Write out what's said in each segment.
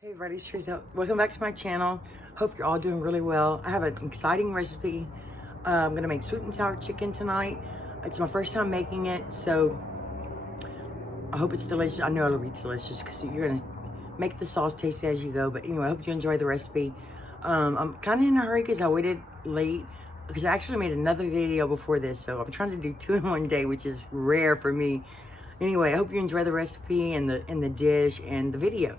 Hey everybody, it's Teresa. Welcome back to my channel. Hope you're all doing really well. I have an exciting recipe. I'm gonna make sweet and sour chicken tonight. It's my first time making it, so I hope it's delicious. I know it'll be delicious because you're gonna make the sauce tasty as you go. But anyway, I hope you enjoy the recipe. I'm kind of in a hurry because I waited late because I actually made another video before this, so I'm trying to do two in one day, which is rare for me. Anyway, I hope you enjoy the recipe and the dish and the video.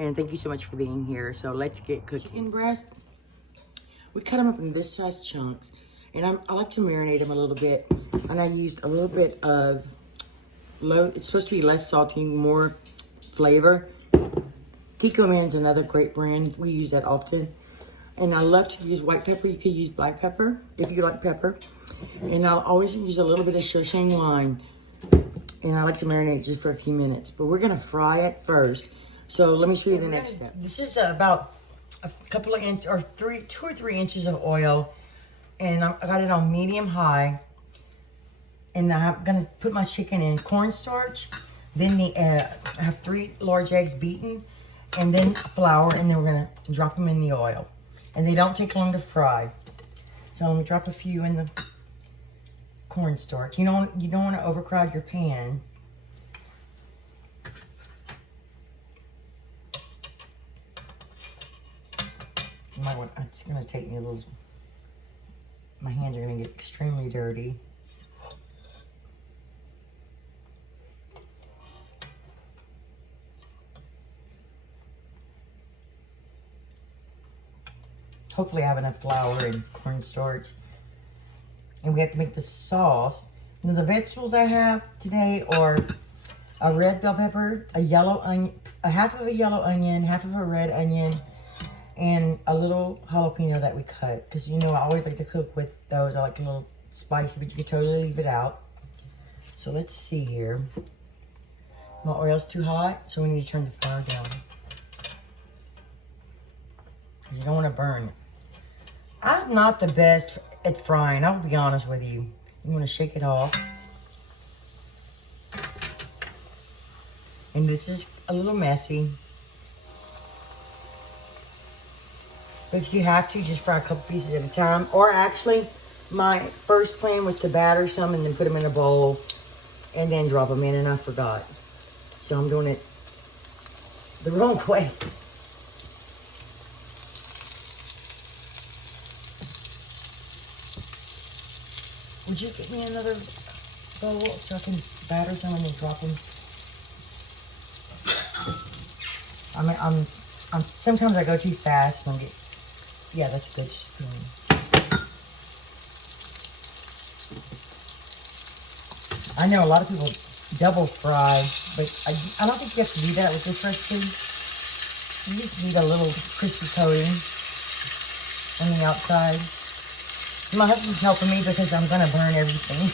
And thank you so much for being here. So let's get cooking. Chicken breast, we cut them up in this size chunks. And I like to marinate them a little bit. And I used a little bit of it's supposed to be less salty, more flavor. Tico Man's another great brand. We use that often. And I love to use white pepper. You could use black pepper if you like pepper. And I'll always use a little bit of Shoshang wine. And I like to marinate just for a few minutes. But we're gonna fry it first. So let me show you the next step. This is about a couple of inches, or 2 or 3 inches of oil. And I got it on medium high. And I'm gonna put my chicken in cornstarch. Then I have 3 large eggs beaten. And then flour, and then we're gonna drop them in the oil. And they don't take long to fry. So I'm gonna drop a few in the cornstarch. You don't wanna overcrowd your pan. It's gonna take me a little, my hands are gonna get extremely dirty. Hopefully I have enough flour and cornstarch. And we have to make the sauce. Now the vegetables I have today are a red bell pepper, a yellow onion, half of a yellow onion, half of a red onion, and a little jalapeno that we cut. Because, you know, I always like to cook with those. I like a little spicy, but you can totally leave it out. So let's see here. My oil's too hot, so we need to turn the fire down. You don't want to burn it. I'm not the best at frying, I'll be honest with you. You want to shake it off. And this is a little messy. But if you have to, just fry a couple pieces at a time. Or actually, my first plan was to batter some and then put them in a bowl and then drop them in, and I forgot. So I'm doing it the wrong way. Would you get me another bowl so I can batter some and then drop them? Sometimes I go too fast and get. Yeah, that's a good spoon. I know a lot of people double fry, but I don't think you have to do that with this recipe. You just need a little crispy coating on the outside. My husband's helping me because I'm going to burn everything.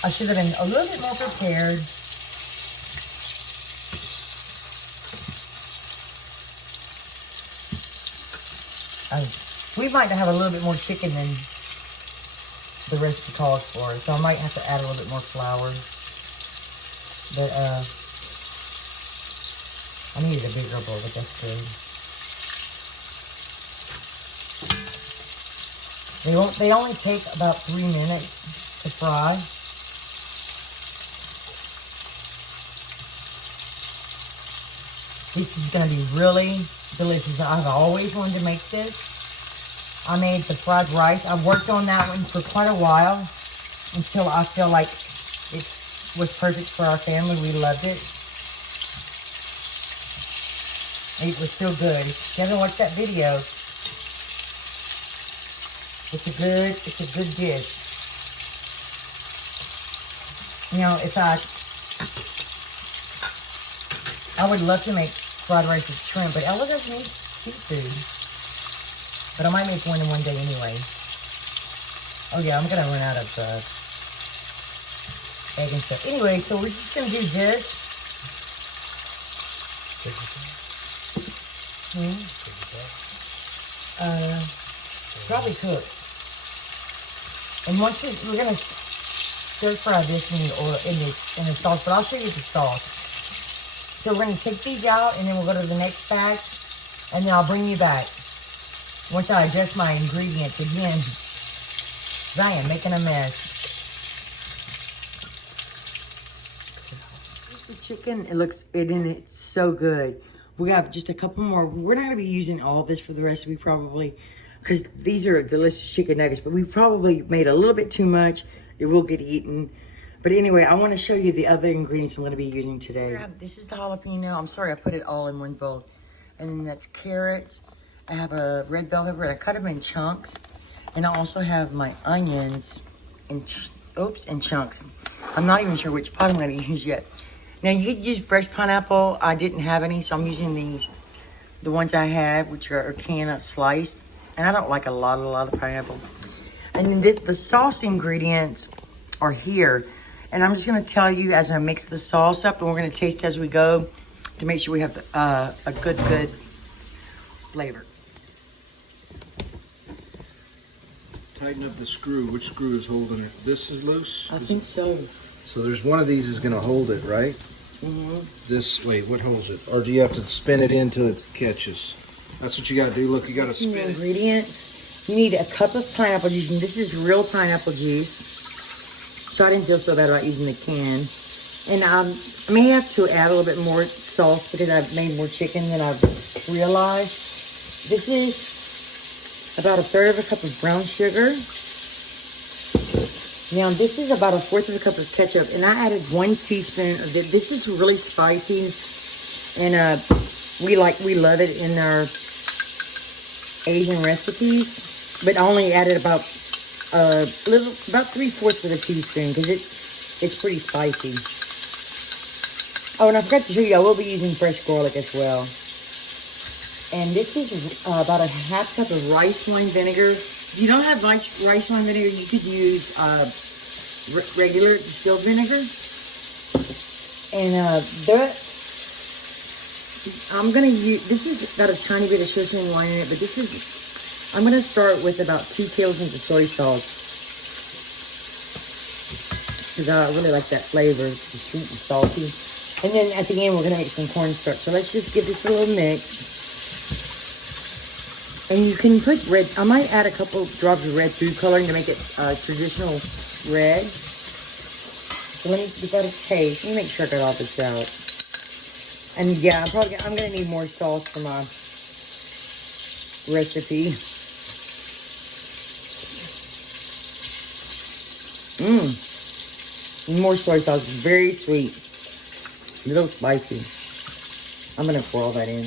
I should have been a little bit more prepared. We might have a little bit more chicken than the recipe calls for, so I might have to add a little bit more flour. But I needed a bigger bowl, but that's good. They only take about 3 minutes to fry. This is going to be really delicious. I've always wanted to make this. I made the fried rice. I've worked on that one for quite a while until I feel like it was perfect for our family. We loved it. It was so good. If you haven't watched that video, it's a good dish. You know, I would love to make fried rice with shrimp, but Ella doesn't eat seafood. But I might make one in one day anyway. Oh yeah, I'm gonna run out of egg and stuff. Anyway, so we're just gonna do this. Probably cook. And once we're gonna stir fry this in the oil in the sauce, but I'll show you the sauce. So we're gonna take these out and then we'll go to the next batch and then I'll bring you back. Once I adjust my ingredients again, I am making a mess. The chicken, it's so good. We have just a couple more. We're not gonna be using all this for the recipe probably, because these are delicious chicken nuggets, but we probably made a little bit too much. It will get eaten. But anyway, I want to show you the other ingredients I'm going to be using today. This is the jalapeno. I'm sorry I put it all in one bowl. And then that's carrots. I have a red bell pepper. I cut them in chunks. And I also have my onions in chunks. I'm not even sure which pot I'm going to use yet. Now, you could use fresh pineapple. I didn't have any, so I'm using these. The ones I have, which are canned sliced. And I don't like a lot of pineapple. And then the sauce ingredients are here. And I'm just gonna tell you as I mix the sauce up, and we're gonna taste as we go to make sure we have a good flavor. Tighten up the screw. Which screw is holding it? This is loose? I think so. So there's one of these is gonna hold it, right? This, wait, what holds it? Or do you have to spin it in till it catches? That's what you gotta do. Look, you gotta spin it. Ingredients. You need a cup of pineapple juice, and this is real pineapple juice. So I didn't feel so bad about using the can. And I may have to add a little bit more sauce because I've made more chicken than I've realized. This is about 1/3 of a cup of brown sugar. Now this is about 1/4 of a cup of ketchup. And I added 1 teaspoon of it. This is really spicy. And we love it in our Asian recipes. But I only added about 3/4 of a teaspoon because it's pretty spicy. Oh, and I forgot to show you, I will be using fresh garlic as well. And this is about 1/2 cup of rice wine vinegar. If you don't have rice wine vinegar, you could use regular distilled vinegar. And I'm gonna use, this is got a tiny bit of Szechuan wine in it, but I'm going to start with about 2 tablespoons of soy sauce. Because I really like that flavor. It's sweet and salty. And then at the end, we're going to make some cornstarch. So let's just give this a little mix. And you can put red. I might add a couple drops of red food coloring to make it traditional red. So let me give that a taste. Let me make sure I got all this out. And yeah, I'm going to need more sauce for my recipe. More soy sauce. Very sweet. A little spicy. I'm going to pour all that in.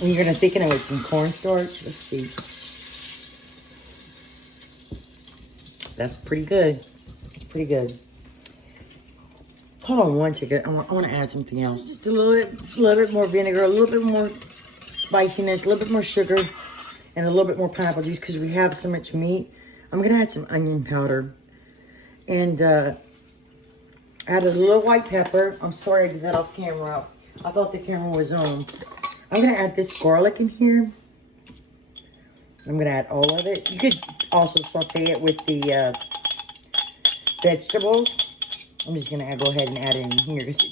And you're going to thicken it with some cornstarch. Let's see. That's pretty good. It's pretty good. Hold on one second. I want to add something else. Just a little bit more vinegar, a little bit more spiciness, a little bit more sugar, and a little bit more pineapple juice because we have so much meat. I'm going to add some onion powder. And add a little white pepper. I'm sorry I did that off camera. I thought the camera was on. I'm going to add this garlic in here. I'm going to add all of it. You could also saute it with the vegetables. I'm just going to go ahead and add it in here because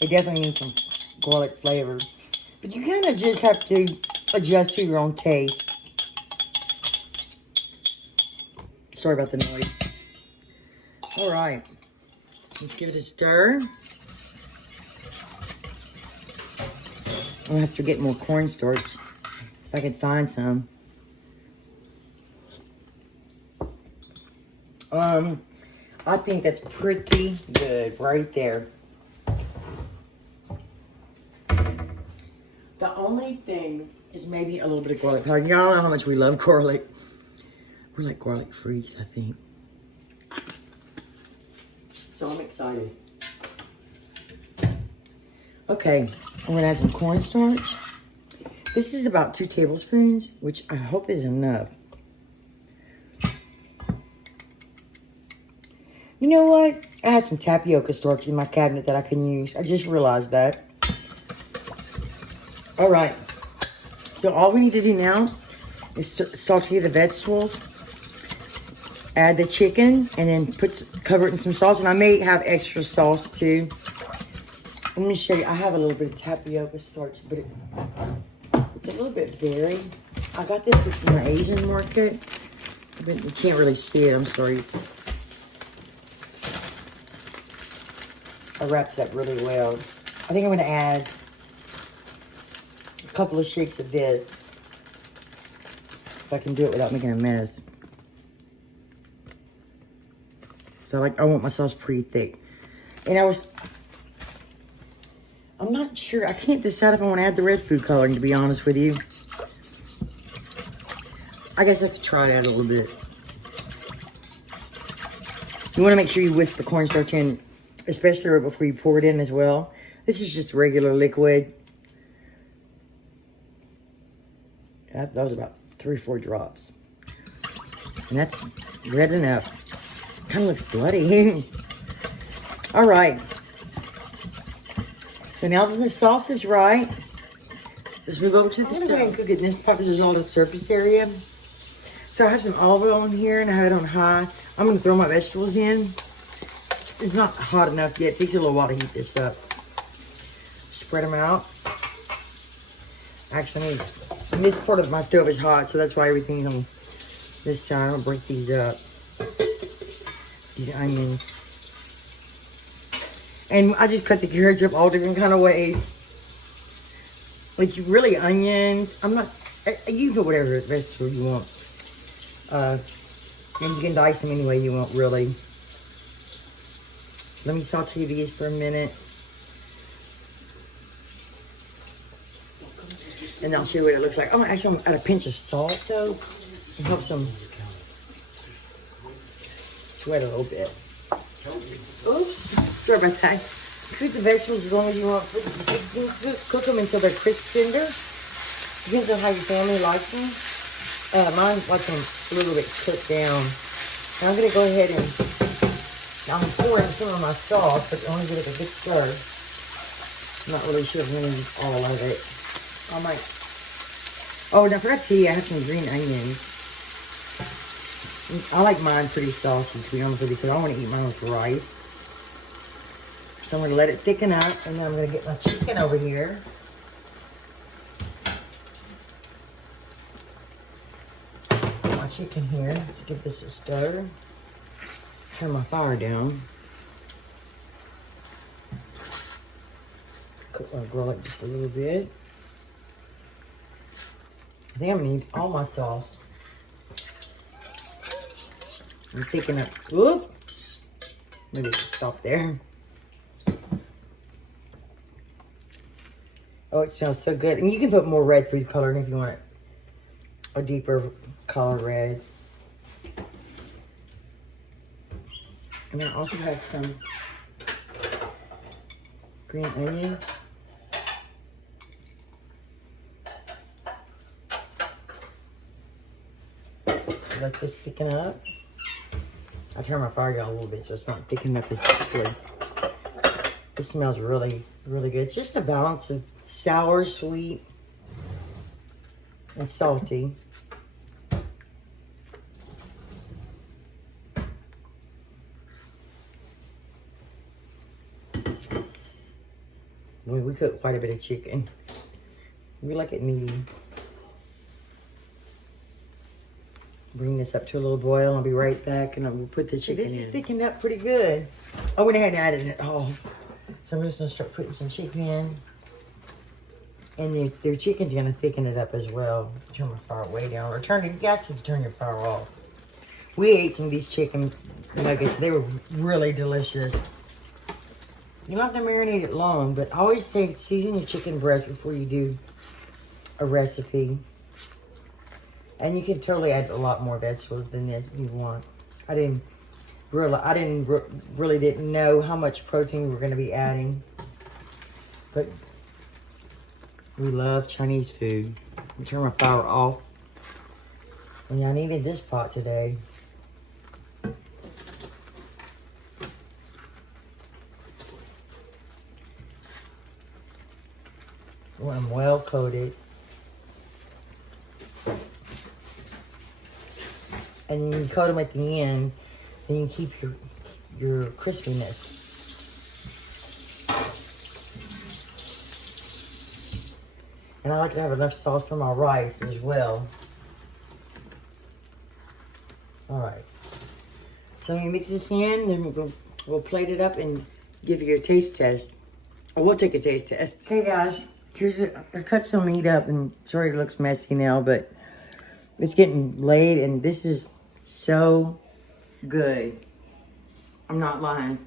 it definitely needs some garlic flavor. But you kind of just have to adjust to your own taste. Sorry about the noise. All right. Let's give it a stir. I'm going to have to get more cornstarch if I can find some. I think that's pretty good right there. The only thing is maybe a little bit of garlic powder. Y'all know how much we love garlic. We're like garlic freaks, I think. So I'm excited. Okay, I'm gonna add some cornstarch. This is about 2 tablespoons, which I hope is enough. You know what? I have some tapioca starch in my cabinet that I can use. I just realized that. All right. So all we need to do now is saute the vegetables. add the chicken and then cover it in some sauce. And I may have extra sauce too. Let me show you. I have a little bit of tapioca starch, but it's a little bit very. I got this in the Asian market, but you can't really see it. I'm sorry. I wrapped it up really well. I think I'm going to add a couple of shakes of this, if I can do it without making a mess. So I want my sauce pretty thick. And I'm not sure. I can't decide if I want to add the red food coloring, to be honest with you. I guess I have to try that a little bit. You want to make sure you whisk the cornstarch in, especially right before you pour it in as well. This is just regular liquid. That was about 3 or 4 drops. And that's red enough. Kind of looks bloody. All right. So now that the sauce is right, let's move over to the stove. I'm going to go ahead and cook it in this pot. This is all the surface area. So I have some olive oil in here and I have it on high. I'm going to throw my vegetables in. It's not hot enough yet. It takes a little while to heat this up. Spread them out. Actually, this part of my stove is hot, so that's why everything's on this side. I'm going to break these up. These onions. And I just cut the carrots up all different kind of ways. Like really onions. You can put whatever vegetable you want. And you can dice them any way you want, really. Let me saute these for a minute. And I'll show you what it looks like. Oh, actually, I'm gonna add a pinch of salt, though. To help some sweat a little bit. Oops. Sorry about that. Cook the vegetables as long as you want. Cook them until they're crisp tender. Depends on how your family likes them. Mine like them a little bit cooked down. Now I'm going to go ahead and I'm pouring some of my sauce, but only give it a good stir. I'm not really sure if I'm going to use all of it. I might. Oh, and I forgot to tell you, I have some green onions. I like mine pretty saucy, to be honest with you, because I want to eat mine with rice. So I'm going to let it thicken up, and then I'm going to get my chicken over here. Put my chicken here. Let's give this a stir. Turn my fire down. I'll grill it just a little bit. I think I'm going to need all my sauce. I'm picking up. Whoop! Maybe just stop there. Oh, it smells so good. And you can put more red food coloring if you want it. A deeper color red. And I also have some green onions. So let this thicken up. I turn my fire down a little bit so it's not thickening up as quickly. It smells really, really good. It's just a balance of sour, sweet, and salty. We cook quite a bit of chicken. We like it meaty. Bring this up to a little boil. I'll be right back, and I will put the chicken in. This is thickened up pretty good. I went ahead and added it all. So I'm just going to start putting some chicken in. And their chicken's going to thicken it up as well. Turn my fire way down. Or you actually turn your fire off. We ate some of these chicken nuggets. They were really delicious. You don't have to marinate it long, but I always say season your chicken breast before you do a recipe. And you can totally add a lot more vegetables than this if you want. I didn't really know how much protein we were going to be adding. But we love Chinese food. Let me turn my fire off. And I needed this pot today. When I'm well coated. and then you coat them at the end, then you keep your crispiness. And I like to have enough sauce for my rice as well. Alright. So when you mix this in, then we'll plate it up and give you a taste test. Or we'll take a taste test. Hey guys, I cut some meat up, and sorry it looks messy now, but it's getting laid, and this is so good. I'm not lying.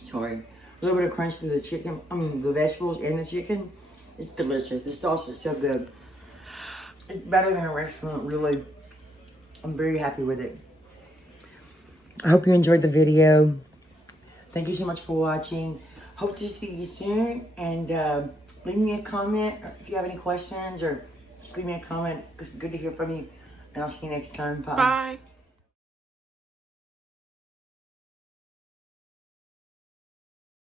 Sorry. A little bit of crunch to the chicken, the vegetables and the chicken. It's delicious. The sauce is so good. It's better than a restaurant, really. I'm very happy with it. I hope you enjoyed the video. Thank you so much for watching. Hope to see you soon. And leave me a comment if you have any questions, or just leave me a comment. It's good to hear from you. And I'll see you next time. Bye. Bye.